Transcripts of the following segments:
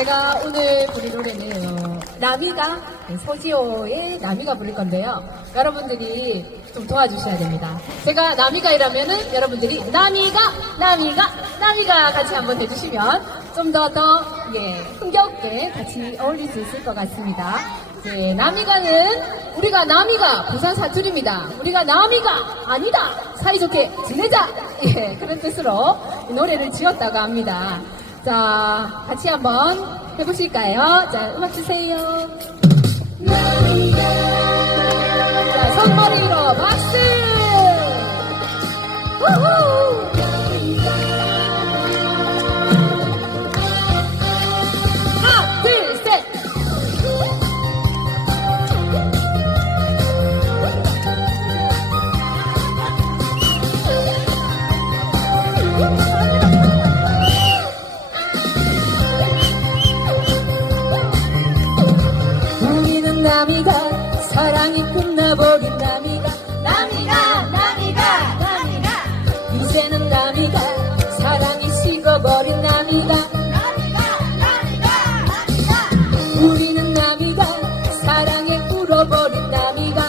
제가 오늘 부를 노래는 어, 나미가 네, 서지호의 나미가 부를 건데요. 여러분들이 좀 도와주셔야 됩니다. 제가 나미가 이라면은 여러분들이 나미가 나미가 나미가 같이 한번 해주시면 좀더더 예, 흥겹게 같이 어울릴 수 있을 것 같습니다. 네, 나미가는 우리가 나미가 부산 사투리입니다. 우리가 나미가 아니다 사이좋게 지내자 예, 그런 뜻으로 이 노래를 지었다고 합니다. 자, 같이 한번 해보실까요? 자, 음악 주세요. 자, 손머리로 박수! 우후! 남이가 사랑이 끝나버린 남이가. 남이가 남이가 남이가. 이제는 남이가 사랑이 식어버린 남이가. 남이가 남이가 남이가. 우리는 남이가 사랑에 울어버린 남이가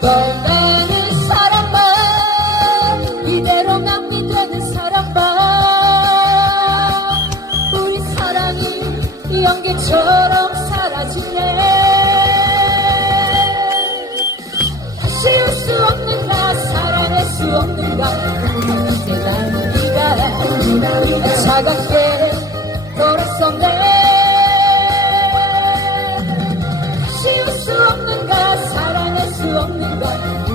떠나는 사람만 이대로 남이 되는 사람만. 우리 사랑이 연기처럼 사라지네. 쉴수 없는가 사랑할 수 없는가 이제 난 네가 차갑게 사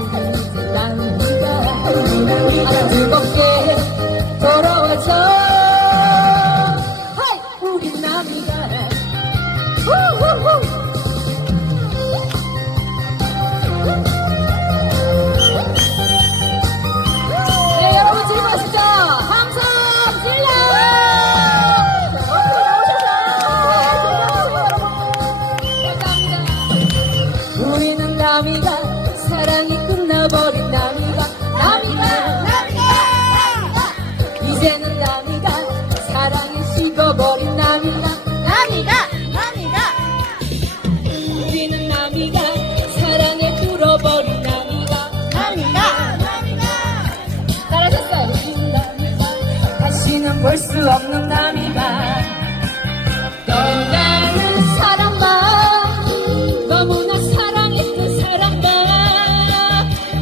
볼 수 없는 남이가 떠나는 사람만 너무나 사랑했던 사람만.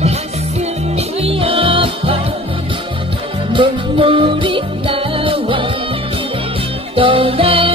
가슴이 아파. 눈물이 나와. 떠나